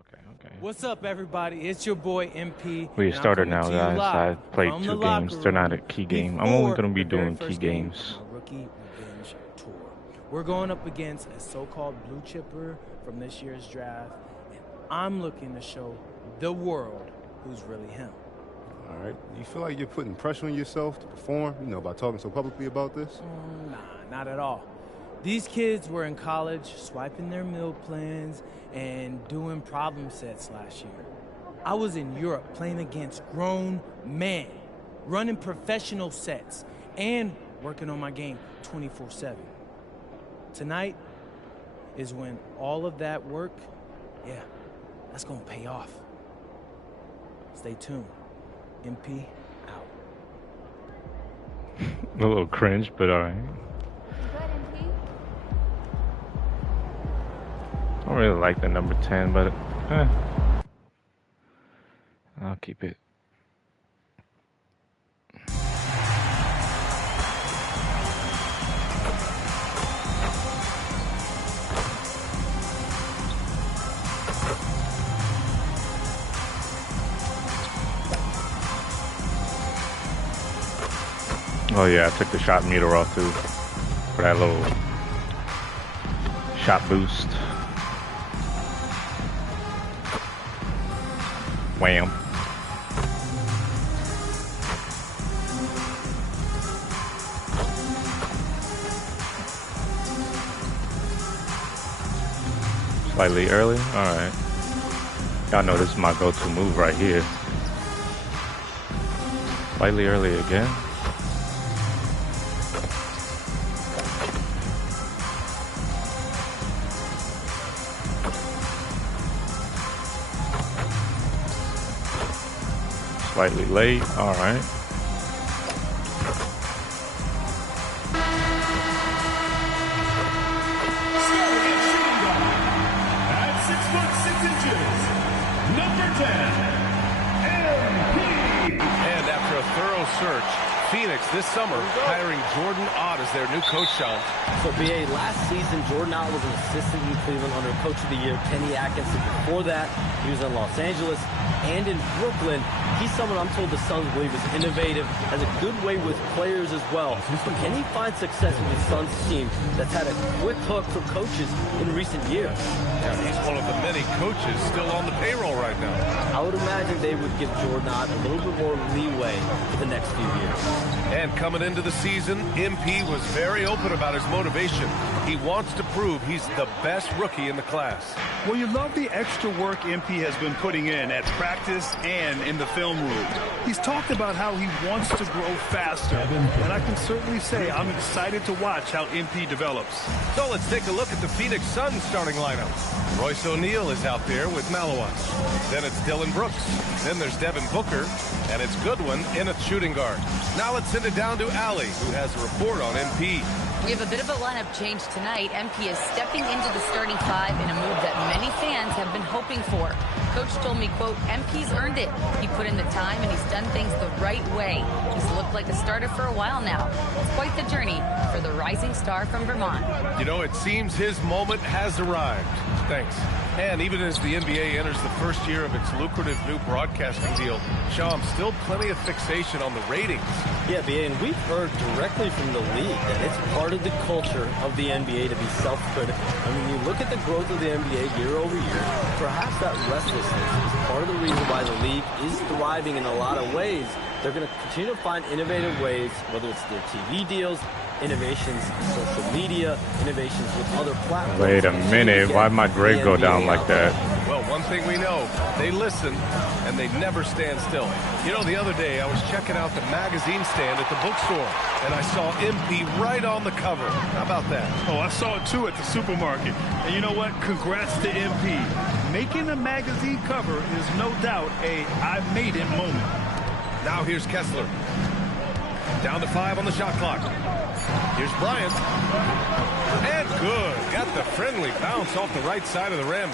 Okay. What's up, everybody? It's your boy MP. We started now, guys. I played from 2 games. They're not a key game. I'm only going to be doing key games. Rookie Revenge Tour. We're going up against a so-called blue chipper from this year's draft, and I'm looking to show the world who's really him. All right. You feel like you're putting pressure on yourself to perform, by talking so publicly about this? Nah, not at all. These kids were in college swiping their meal plans and doing problem sets last year. I was in Europe playing against grown men, running professional sets, and working on my game 24/7. Tonight is when all of that work, that's gonna pay off. Stay tuned. MP out. A little cringe, but all right. I don't really like the number 10, but I'll keep it. Oh yeah, I took the shot meter off too for that little shot boost. Wham. Slightly early? Alright. Y'all know this is my go-to move right here. Slightly early again. Slightly late, all right. At 6'6" number 10, MP. And after a thorough search, Phoenix this summer hiring Jordan Ott as their new coach, Sean. So, BA, last season, Jordan Ott was an assistant in Cleveland under Coach of the Year, Kenny Atkinson. Before that, he was in Los Angeles and in Brooklyn. He's someone I'm told the Suns believe is innovative, has a good way with players as well. But can he find success with the Suns team that's had a quick hook for coaches in recent years? Yeah, he's one of the many coaches still on the payroll right now. I would imagine they would give Jordan Ott a little bit more leeway for the next few years. And coming into the season, MP was very open about his motivation. He wants to prove he's the best rookie in the class. Well, you love the extra work MP has been putting in at practice and in the film room. He's talked about how he wants to grow faster, and I can certainly say I'm excited to watch how MP develops. So let's take a look at the Phoenix Suns starting lineup. Royce O'Neal is out there with Malowash. Then it's Dylan Brooks. Then there's Devin Booker, and it's Goodwin in at shooting guard. Now let's send it down to Allie, who has a report on MP. We have a bit of a lineup change tonight. MP is stepping into the starting 5 in a move that many fans have been hoping for. Coach told me, quote, MP's earned it. He put in the time and he's done things the right way. He's looked like a starter for a while now. It's quite the journey for the rising star from Vermont. You know, it seems his moment has arrived. Thanks. And even as the NBA enters the first year of its lucrative new broadcasting deal, Sham, still plenty of fixation on the ratings. Yeah, BA, and we've heard directly from the league that it's part of the culture of the NBA to be self-critical. I mean, you look at the growth of the NBA year over year, perhaps that restlessness is part of the reason why the league is thriving in a lot of ways. They're going to continue to find innovative ways, whether it's their TV deals, innovations in social media, innovations with other platforms. Wait a minute, why'd my grade go down like that? Well, one thing we know, they listen and they never stand still. You know, the other day I was checking out the magazine stand at the bookstore and I saw MP right on the cover. How about that? Oh, I saw it too at the supermarket. And you know what? Congrats to MP. Making a magazine cover is no doubt a I made it moment. Now here's Kessler. Down to 5 on the shot clock. Here's Bryant. And good. Got the friendly bounce off the right side of the rim.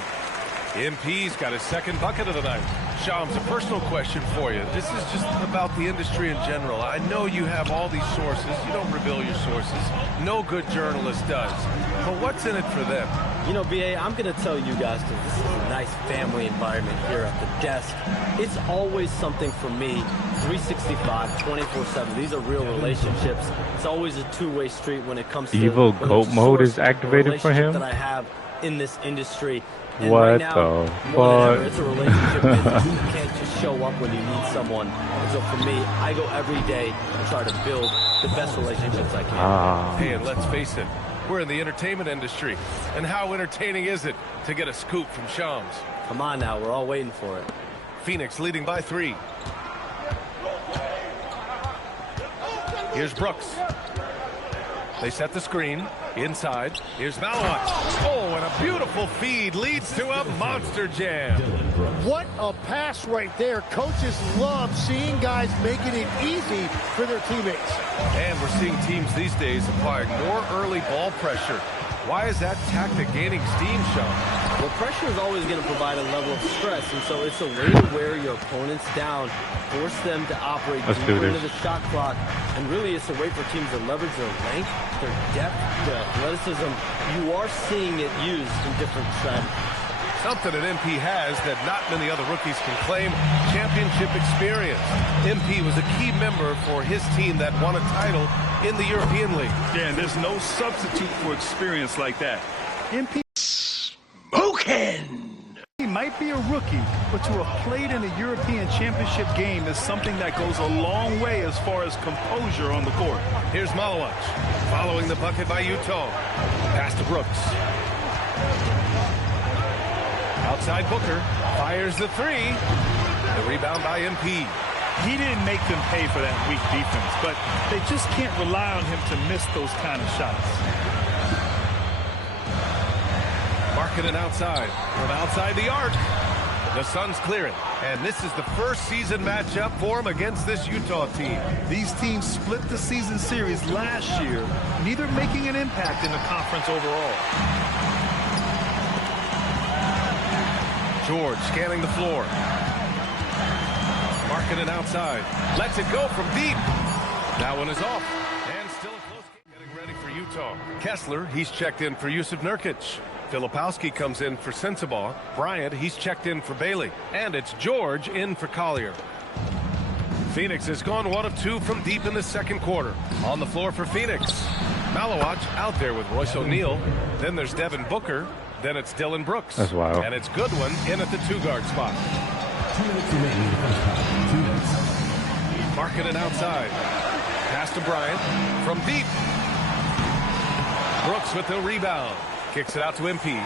MP's got his second bucket of the night. Shams, a personal question for you. This is just about the industry in general. I know you have all these sources. You don't reveal your sources. No good journalist does. But what's in it for them? You know, BA, I'm going to tell you guys, because this is a nice family environment here at the desk. It's always something for me, 365, 24/7. These are real relationships. It's always a two-way street when it comes to Evil goat mode is activated for him? that I have in this industry. And What right now, the more than ever, fuck? it's a relationship business. You can't just show up when you need someone. And so for me, I go every day and try to build the best relationships I can. Hey, and let's face it, we're in the entertainment industry. And how entertaining is it to get a scoop from Shams? Come on now, we're all waiting for it. Phoenix leading by 3. Here's Brooks. They set the screen. Inside. Here's Malawat. Oh, and a beautiful feed leads to a monster jam. What a pass right there. Coaches love seeing guys making it easy for their teammates. And we're seeing teams these days applying more early ball pressure. Why is that tactic gaining steam, Sean? Well, pressure is always going to provide a level of stress, and so it's a way to wear your opponents down, force them to operate deeper into the shot clock, and really it's a way for teams to leverage their length, their depth, their athleticism. You are seeing it used in different strategies. Something that MP has that not many other rookies can claim, championship experience. MP was a key member for his team that won a title in the European League. Yeah, and there's no substitute for experience like that. MP He might be a rookie, but to have played in a European Championship game is something that goes a long way as far as composure on the court. Here's Malawat, following the bucket by Utah. Pass to Brooks. Outside Booker, fires the 3. The rebound by MP. He didn't make them pay for that weak defense, but they just can't rely on him to miss those kind of shots. Marketing outside, from outside the arc. The Suns clear it, and this is the first season matchup for him against this Utah team. These teams split the season series last year, neither making an impact in the conference overall. George scanning the floor. Marketing outside. Lets it go from deep. That one is off. And still a close game. Getting ready for Utah. Kessler, he's checked in for Yusuf Nurkic. Filipowski comes in for Sensabaugh. Bryant, he's checked in for Bailey. And it's George in for Collier. Phoenix has gone 1 of 2 from deep in the second quarter. On the floor for Phoenix. Malawat out there with Royce O'Neal. Then there's Devin Booker. Then it's Dylan Brooks. That's wild. And it's Goodwin in at the 2-guard spot. Marketing outside. Pass to Bryant from deep. Brooks with the rebound. Kicks it out to MP.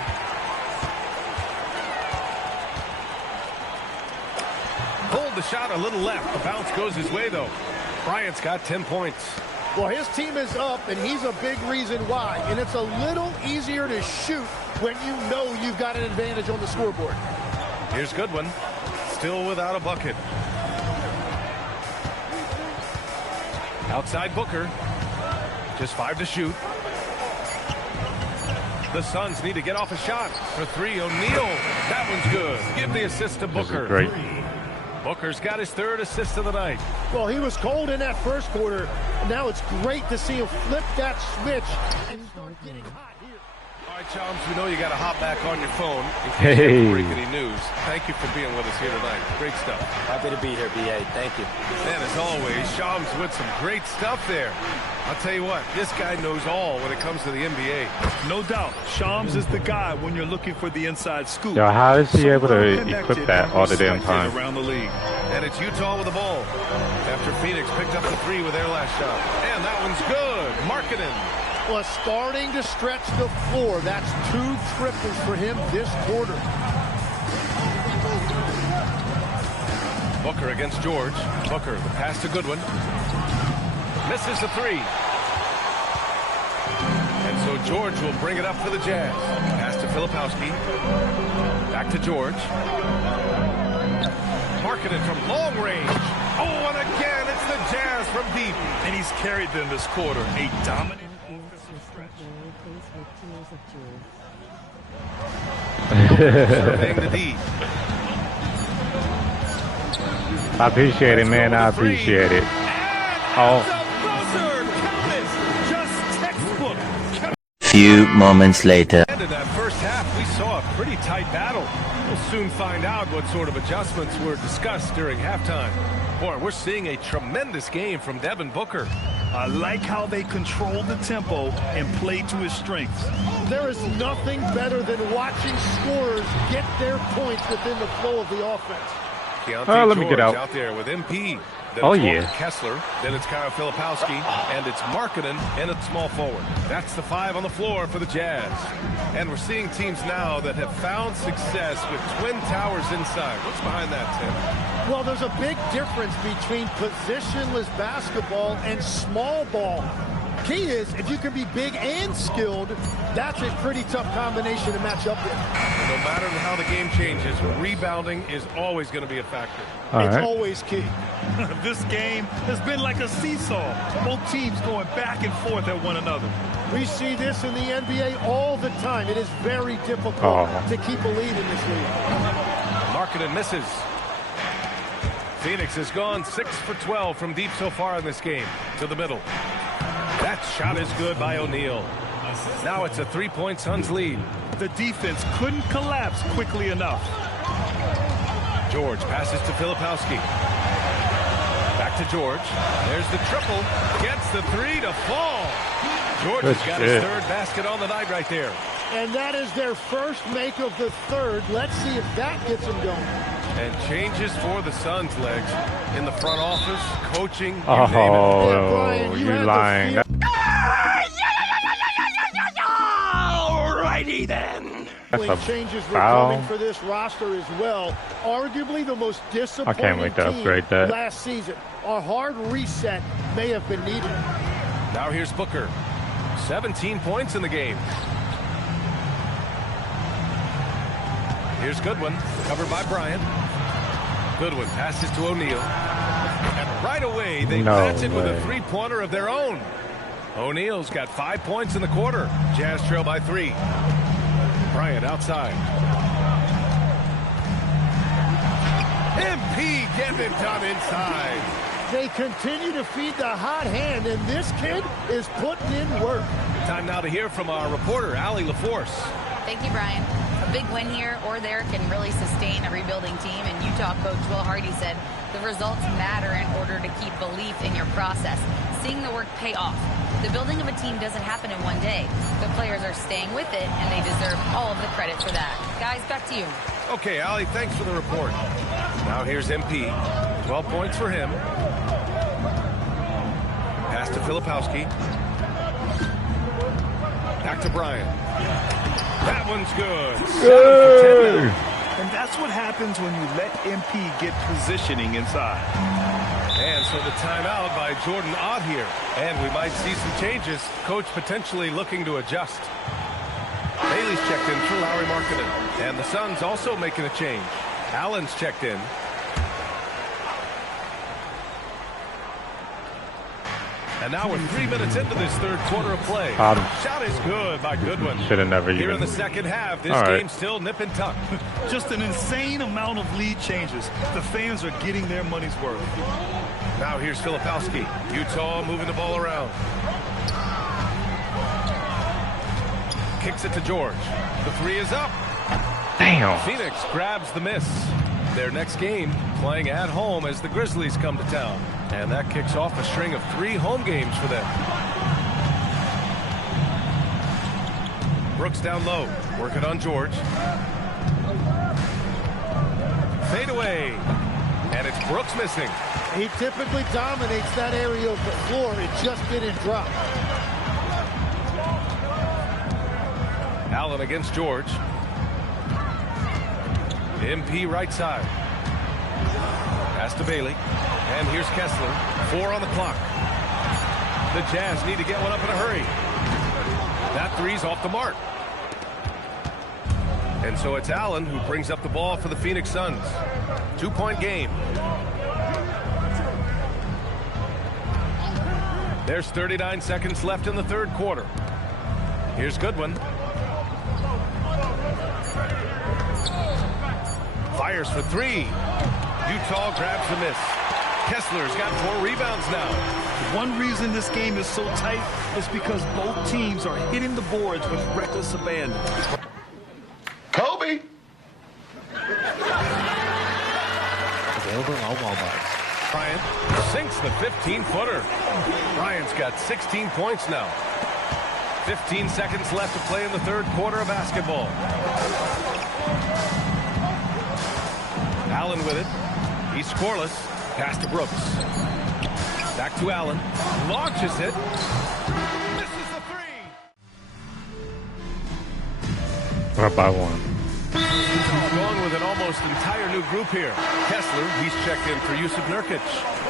Pulled the shot a little left. The bounce goes his way, though. Bryant's got 10 points. Well, his team is up, and he's a big reason why. And it's a little easier to shoot when you know you've got an advantage on the scoreboard. Here's Goodwin. Still without a bucket. Outside Booker. Just 5 to shoot. The Suns need to get off a shot for 3. O'Neal. That one's good. Give the assist to Booker. This is great. Booker's got his 3rd assist of the night. Well, he was cold in that first quarter. Now it's great to see him flip that switch and start getting hot here. All right, Chums, we know you got to hop back on your phone in case you have to break any news. Thank you for being with us here tonight. Great stuff. Happy to be here, BA. Thank you. And as always, Shams with some great stuff there. I'll tell you what, this guy knows all when it comes to the NBA. No doubt, Shams is the guy when you're looking for the inside scoop. Yo, how is he able to Connected equip that and all the damn respected time? around the league. And it's Utah with the ball. After Phoenix picked up the 3 with their last shot. And that one's good. Marketing. Well, starting to stretch the floor. That's 2 triples for him this quarter. Booker against George. Booker, the pass to Goodwin. Misses the 3. And so George will bring it up for the Jazz. Pass to Filipowski. Back to George. Marketed from long range. Oh, and again, it's the Jazz from deep. And he's carried them this quarter. A dominant offensive stretch. Surveying the D. I appreciate it, man. I appreciate it. Oh. Just textbook. Few moments later. And in that first half, saw a pretty tight battle. We'll soon find out what sort of adjustments were discussed during halftime. Boy, we're seeing a tremendous game from Devin Booker. I like how they control the tempo and play to his strengths. There is nothing better than watching scorers get their points within the flow of the offense. Keontae let me get George out. there with MP. Then Oh, it's yeah. Walker Kessler. Then it's Kyle Filipowski. And it's Markkanen and it's small forward. That's the 5 on the floor for the Jazz. And we're seeing teams now that have found success with twin towers inside. What's behind that, Tim? Well, there's a big difference between positionless basketball and small ball. Key is, if you can be big and skilled, that's a pretty tough combination to match up with. No matter how the game changes, rebounding is always going to be a factor. It's right. always key. This game has been like a seesaw. Both teams going back and forth at one another. We see this in the NBA all the time. It is very difficult to keep a lead in this league. Markkanen misses. Phoenix has gone 6 for 12 from deep so far in this game. To the middle. That shot is good by O'Neal. Now it's a 3-point Suns lead. The defense couldn't collapse quickly enough. George passes to Filipowski. Back to George. There's the triple. Gets the 3 to fall. George has got his third basket on the night right there. And that is their first make of the third. Let's see if that gets them going. And changes for the Suns, legs. In the front office, coaching, you name it. Oh, Brian, you had the lying. feel- Alrighty then. That's a changes were foul. coming for this roster as well. Arguably the most disappointing I can't wait to team upgrade that. last season. A hard reset may have been needed. Now here's Booker. 17 points in the game. Here's Goodwin, covered by Bryant. Goodwin passes to O'Neal. And right away, they match it with a three-pointer of their own. O'Neal's got 5 points in the quarter. Jazz trail by 3. Bryant outside. MP getting it done inside. They continue to feed the hot hand, and this kid is putting in work. Time now to hear from our reporter, Allie LaForce. Thank you, Brian. A big win here or there can really sustain a rebuilding team, and Utah coach Will Hardy said the results matter in order to keep belief in your process. Seeing the work pay off. The building of a team doesn't happen in one day. The players are staying with it, and they deserve all of the credit for that. Guys, back to you. Okay, Allie, thanks for the report. Now here's MP. 12 points for him. Pass to Filipowski. Back to Bryant. That one's good. 7 for 10 now. And that's what happens when you let MP get positioning inside. And so the timeout by Jordan Ott here. And we might see some changes. Coach potentially looking to adjust. Bailey's checked in for Lauri Markkanen. And the Suns also making a change. Allen's checked in. And now we're 3 minutes into this third quarter of play. Shot is good by Goodwin. Should have never Here even. in the second half, this All right. game's still nip and tuck. Just an insane amount of lead changes. The fans are getting their money's worth. Now here's Filipowski. Utah moving the ball around. Kicks it to George. The 3 is up. Damn. Phoenix grabs the miss. Their next game playing at home as the Grizzlies come to town. And that kicks off a string of 3 home games for them. Brooks down low. Working on George. Fade away. And it's Brooks missing. He typically dominates that area of the floor. It just didn't drop. Allen against George. MP right side. Pass to Bailey. And here's Kessler. 4 on the clock. The Jazz need to get one up in a hurry. That 3's off the mark. And so it's Allen who brings up the ball for the Phoenix Suns. 2-point game. There's 39 seconds left in the third quarter. Here's Goodwin. Fires for 3. Utah grabs the miss. Kessler's got 4 rebounds now. One reason this game is so tight is because both teams are hitting the boards with reckless abandon. Heel van allemaal bij. Bryant sinks the 15-footer. Bryant's got 16 points now. 15 seconds left to play in the third quarter of basketball. Allen with it. He's scoreless. Pass to Brooks. Back to Allen. Launches it. Misses the three. Right by one. Going with an almost entire new group here. Kessler, he's checked in for Yusuf Nurkic.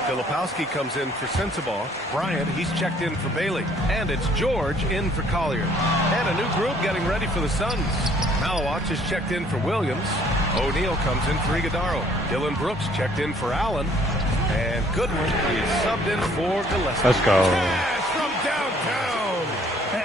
Filipowski comes in for Sensabaugh. Bryant, he's checked in for Bailey. And it's George in for Collier. And a new group getting ready for the Suns. Malawach is checked in for Williams. O'Neal comes in for Iguodaro. Dylan Brooks checked in for Allen. And Goodwin is subbed in for Gillespie. Let's go. Cash from downtown.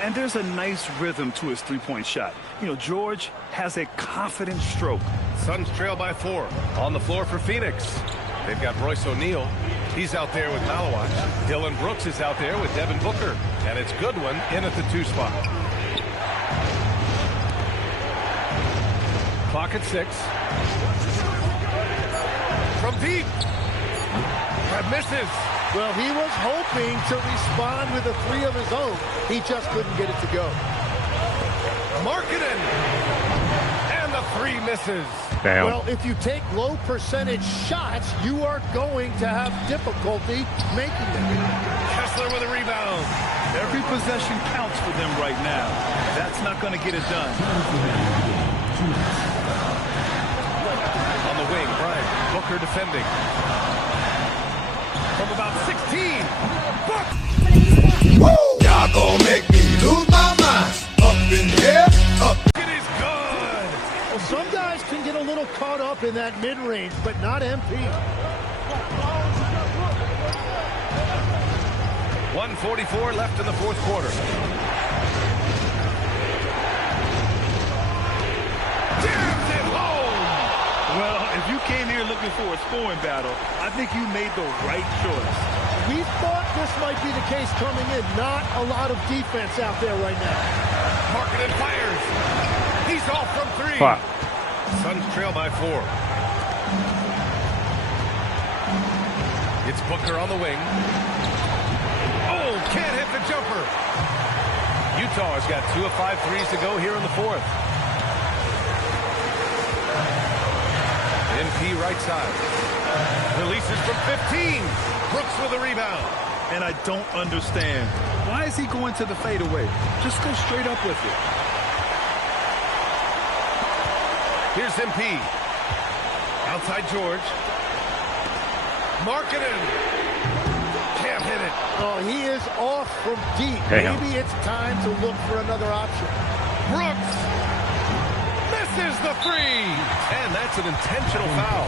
And there's a nice rhythm to his three-point shot. You know, George has a confident stroke. Suns trail by 4. On the floor for Phoenix. They've got Royce O'Neal. He's out there with Malawach. Dylan Brooks is out there with Devin Booker. And it's Goodwin in at the 2 spot. Clock at 6. From deep. That misses. Well, he was hoping to respond with a three of his own. He just couldn't get it to go. Markkanen. And the 3 misses. Damn. Well, if you take low percentage shots, you are going to have difficulty making them. Kessler with a rebound. Every possession counts for them right now. That's not going to get it done. On the wing, Bryant. Booker defending. From about 16. Y'all gonna make me lose my mind. Up in here, up. It is good. Well, some guys can get a little caught up in that mid-range, but not MP. 1:44 left in the fourth quarter. Jams it home. Well, if you came here looking for a scoring battle, I think you made the right choice. We thought this might be the case coming in. Not a lot of defense out there right now. Markkanen fires. He's off from 3. Fuck. Suns trail by 4. It's Booker on the wing. Oh, can't hit the jumper. Utah has got 2 of 5 threes to go here in the fourth. MP right side. Releases from 15. Brooks with a rebound. And I don't understand. Why is he going to the fadeaway? Just go straight up with it. Here's MP. Outside George. Markkanen. Can't hit it. Oh, he is off from deep. Damn. Maybe it's time to look for another option. Brooks. Misses the 3. And that's an intentional foul.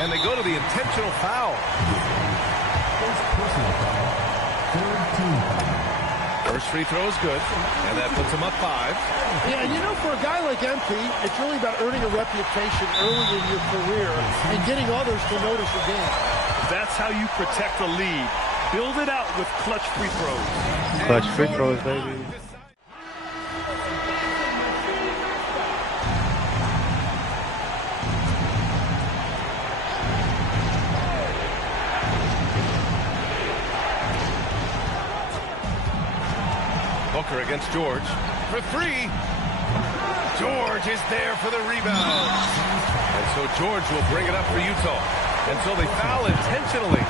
And they go to the intentional foul. First free throw is good, and that puts him up 5. Yeah, you know, for a guy like MP, it's really about earning a reputation early in your career and getting others to notice your game. That's how you protect a lead. Build it out with clutch free throws. Clutch free throws, baby. Booker against George for 3. George is there for the rebound. And so George will bring it up for Utah. And so they foul intentionally.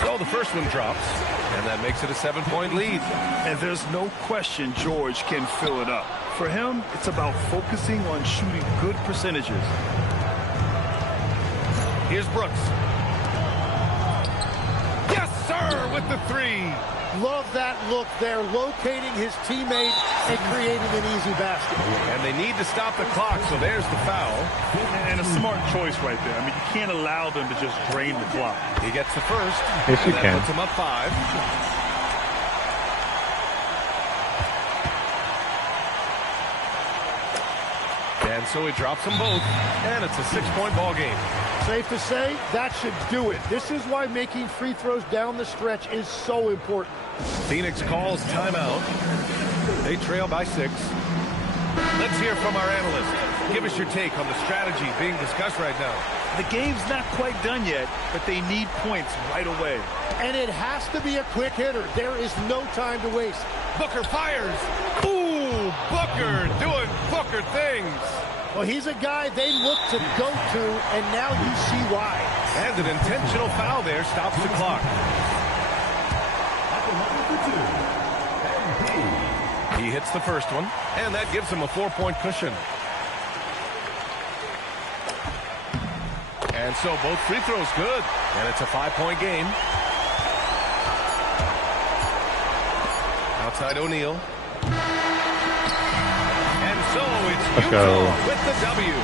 So the first one drops, and that makes it a 7-point lead. And there's no question George can fill it up. For him, it's about focusing on shooting good percentages. Here's Brooks. Yes, sir, with the 3. Love that look there, locating his teammate and creating an easy basket. And they need to stop the clock, so there's the foul. And a smart choice right there. I mean, you can't allow them to just drain the clock. He gets the first. Yes, you and that can. puts him up 5. And so he drops them both, and it's a 6-point ball game. Safe to say, that should do it. This is why making free throws down the stretch is so important. Phoenix calls timeout. They trail by 6. Let's hear from our analyst. Give us your take on the strategy being discussed right now. The game's not quite done yet, but they need points right away. And it has to be a quick hitter. There is no time to waste. Booker fires. Ooh, Booker doing Booker things. Well, he's a guy they look to go to, and now you see why. And an intentional foul there stops the clock. He hits the first one, and that gives him a 4-point cushion. And so both free throws good, and it's a 5-point game. Outside O'Neal. And so it's Utah with the W.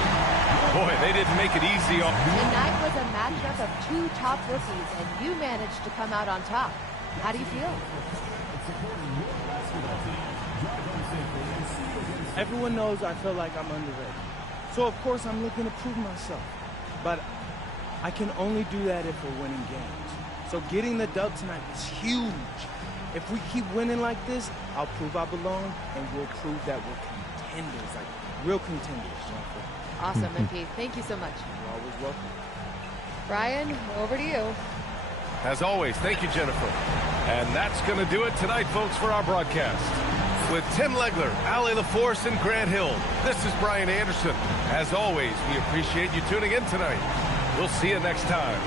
Boy, they didn't make it easy. Tonight was a matchup of 2 top rookies, and you managed to come out on top. How do you feel? Everyone knows I feel like I'm underrated. So, of course, I'm looking to prove myself. But I can only do that if we're winning games. So getting the dub tonight is huge. If we keep winning like this, I'll prove I belong, and we'll prove that we're contenders, like real contenders, Jennifer. Awesome, MP. Thank you so much. You're always welcome. Brian, over to you. As always, thank you, Jennifer. And that's going to do it tonight, folks, for our broadcast. With Tim Legler, Allie LaForce, and Grant Hill, this is Brian Anderson. As always, we appreciate you tuning in tonight. We'll see you next time.